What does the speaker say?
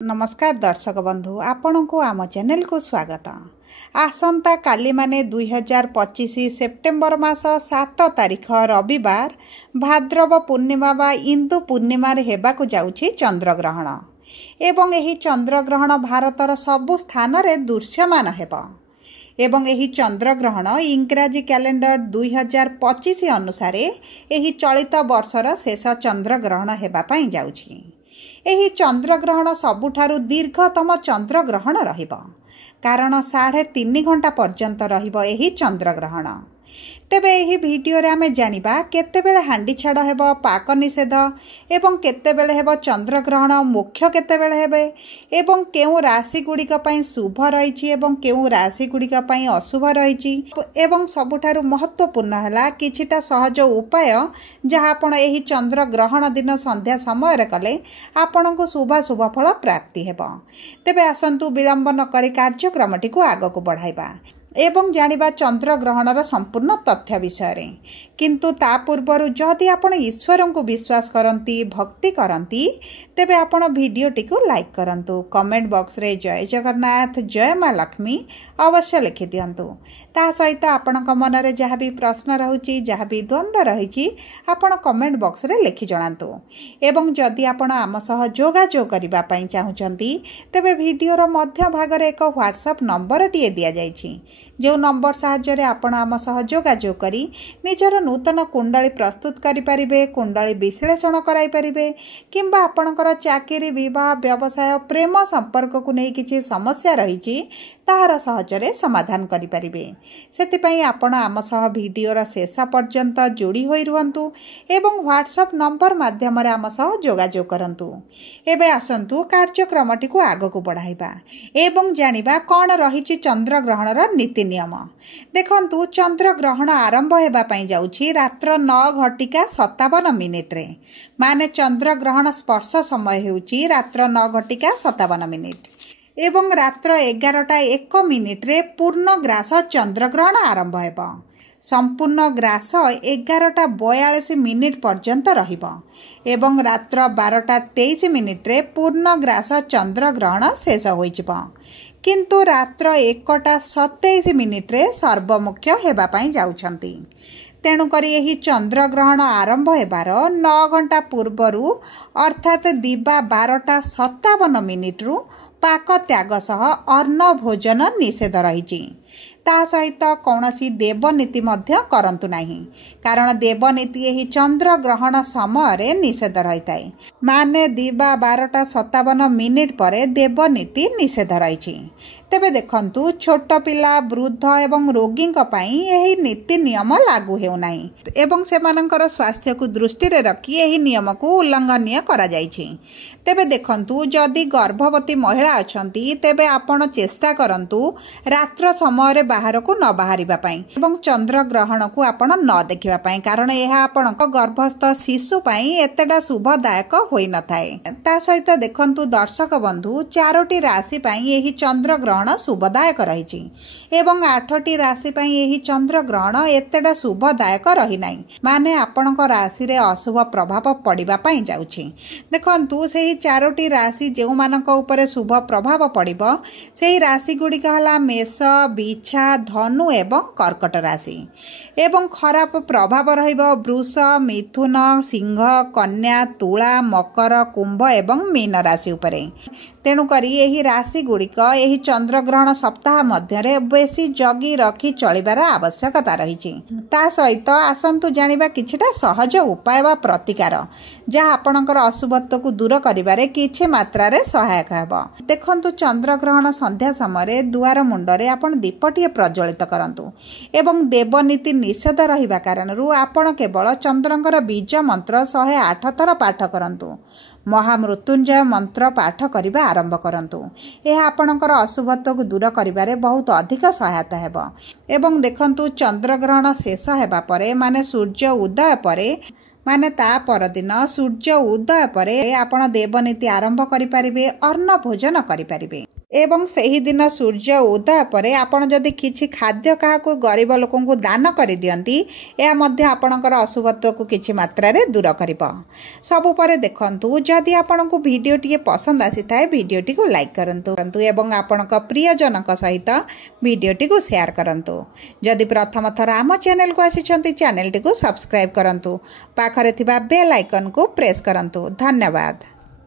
नमस्कार दर्शक बंधु आपण को आम चैनल को स्वागत। आसंता काली माने 2025 सेप्टेम्बर मास 7 तारिख रविवार भाद्रव पूर्णिमा बा इंदु पूर्णिमा हेबाकु जाउछि चंद्रग्रहण एवं एही चंद्रग्रहण भारतर सबु स्थान रे दृश्यमान हेबा एवं एही चंद्रग्रहण इंग्राजी कैलेंडर 2025 अनुसार एही चलित वर्षर शेष चंद्रग्रहण हेबा पई जाउछि। एही चंद्रग्रहण सबुठारु दीर्घतम चंद्रग्रहण रहिबो कारण 3.5 घंटा पर्यंत रहिबो एही चंद्रग्रहण। तेबे एही वीडियो रे आमे जानिबा केतेबेले हांडी छाड़ हेबो पाक निषेध एवं केतेबेले हेबो चंद्रग्रहण मुख्य केतेबेले हेबे एवं केउ राशि गुड़िक पई शुभ रहिछि एवं केउ राशि गुड़िक पई अशुभ रहिछि एवं सबुठारु महत्वपूर्ण हला किछिटा सहज उपाय जहा आपण एही चंद्रग्रहण दिन संध्या समय रे कले आपनको शुभ शुभ फल प्राप्ति हेबो। तेबे आसंतु विलंब न करी कार्यक्रमटी को आगो को बढ़ाइबा एवं जानिबा चंद्रग्रहणर संपूर्ण तथ्य विषय रे। किंतु ता पूर्वर जदि आपण ईश्वर को विश्वास करंती भक्ति करंती तेबे आपण वीडियोटी को लाइक करंतु कमेंट बॉक्स रे जय जगन्नाथ जय मां लक्ष्मी अवश्य लिखि दियंतु। ता सहित आपणक मन रे जहा भी प्रश्न रहउची जहा भी द्वंद्व रहिची आपण कमेंट बॉक्स रे लिखि जणांतु एवं जदि आपण आम सह जोगाजोग करिबा पई चाहुचंती तेबे वीडियोर मध्य भाग रे एक व्हाट्सएप नंबर टिए दिया जायछि जो नंबर साहाय्य रे आपण आम सह जोगाजोग करी निजर नूतन कुंडली प्रस्तुत करि परिबे कुंडली विश्लेषण कराई परिबे किंबा आपणकर चाकरी विवाह व्यवसाय प्रेम संपर्क को नै किछि समस्या रहिछि ताहार सहज रे समाधान करि परिबे। सेतिपई आपण आम सह वीडियोर शेष पर्यंत जोड़ी होई रुहंतु एवं व्हाट्सएप नंबर माध्यम रे आम सह जोगाजोग करंतु। एबे आसंतु कार्यक्रमटी को आगो को बढ़ाइबा एवं जानिबा कोन रहिछि चंद्रग्रहणर नीति नियम। देखंतु चंद्रग्रहण आरंभ हेबा पई जाउछि रात्र 9:57 रे माने चंद्रग्रहण स्पर्श समय हेउछि रात्र 9:57 एवं रात्र 11:01 रे पूर्ण ग्रास चंद्रग्रहण आरंभ हेबा। संपूर्ण ग्रास 11:42 पर्यंत रहिबो एवं रात्र 12:23 रे पूर्ण ग्रास चंद्रग्रहण शेष होइजिबो किंतु रात्र 1:27 रे सर्वमुख्य हेबा पई जाउछंती। तेणु करी एही चंद्रग्रहण आरंभ हेबार 9 घंटा पूर्वरु अर्थात दिबा 12:57 रु पाक त्याग सह अन्न भोजन निषेध रहिछि। ता सहित कौनसी देवनीति मध्य करंतु नाही कारण देवनीति एही चंद्रग्रहण समय रे निषेध रहिताय माने दिबा 12:57 परे देवनीति निषेध रहिछि। तेबे देखंतु छोट पिला वृद्ध एवं रोगी पई एही नीति नियम लागू हेउ नाही एवं सेमानकर स्वास्थ्य को दृष्टि रे रखी एही नियम को उल्लंघनीय करा जायछि। तेबे देखंतु जदि गर्भवती महिला अछंती तेबे आपण चेष्टा करंतु रात्र समय रे बाहर को न बाहरिबा पई एवं चंद्रग्रहण को आपण न देखिबा पई कारण एहा आपणक गर्भस्थ शिशु पई एतेडा शुभदायक होई न थाए। ता सहित देखंतु दर्शक बंधु 4टी राशि पई एही चंद्रग्रहण शुभदायक रहिछि एवं 8टी राशि पई एही चंद्रग्रहण एतेडा शुभदायक रहि नाही माने आपणक राशि रे अशुभ प्रभाव पडिबा पई जाउछि। देखंतु सेही 4टी राशि जेउ मानक ऊपर शुभ प्रभाव पडिबो सेही राशि गुडी कहला मेष बिछा धनु एवं कर्कट राशि एवं खराब प्रभाव रहिबो वृष मिथुन सिंह कन्या तुला मकर कुंभ एवं मीन राशि उपरे। तेणु करी एही राशि गुड़िक एही चंद्रग्रहण सप्ताह मध्य बेसी जगी रखी चलिबार आवश्यकता रहिछि। ता सहित आसंतु जानिबा किछिटा सहज उपाय बा प्रतिकार जहा आपणकर अशुभत्व को दूर करिबारे किछि मात्रा रे सहायक हेबो। देखंतु चंद्रग्रहण संध्या समय दुआर मुंडरे आपण दीपटिए प्रज्वलित करंतु एवं देवनीति निषेध रहिबा कारणरू आपण केवल चंद्रंकर बीज मंत्र 108 थर पाठ करंतु महामृत्युंजय मंत्र पाठ करिबा आरंभ करंतु। यह आपणकर अशुभत्व को दूर करिबारे बहुत अधिक सहायता हेबो एवं देखंतु चंद्रग्रहण शेष हेबा परे माने सूर्य उदय परे माने ता परदिन सूर्य उदय परे आपण देवनीति आरंभ करि परिबे अन्न भोजन करि परिबे। एवं सही दिन सूर्य उदय पर आपण जदि किछि खाद्य काहाकू गरीब लोकंकु दान कर दियंती यह मध्य आपणकर अशुभत्व को किछि मात्रा रे दूर करिबो। सबु परे देखंतु जदि आपणकु वीडियो टी पसंद आसी थाए वीडियो टी को लाइक करंतु एवं आपणक प्रिय जनक सहित वीडियो टी को शेयर करंतु। जदि प्रथम थर आम चैनल को आसीचंती चैनल टी को सब्सक्राइब करंतु। पाखरे थिबा बेल आइकन को प्रेस करंतु। धन्यवाद।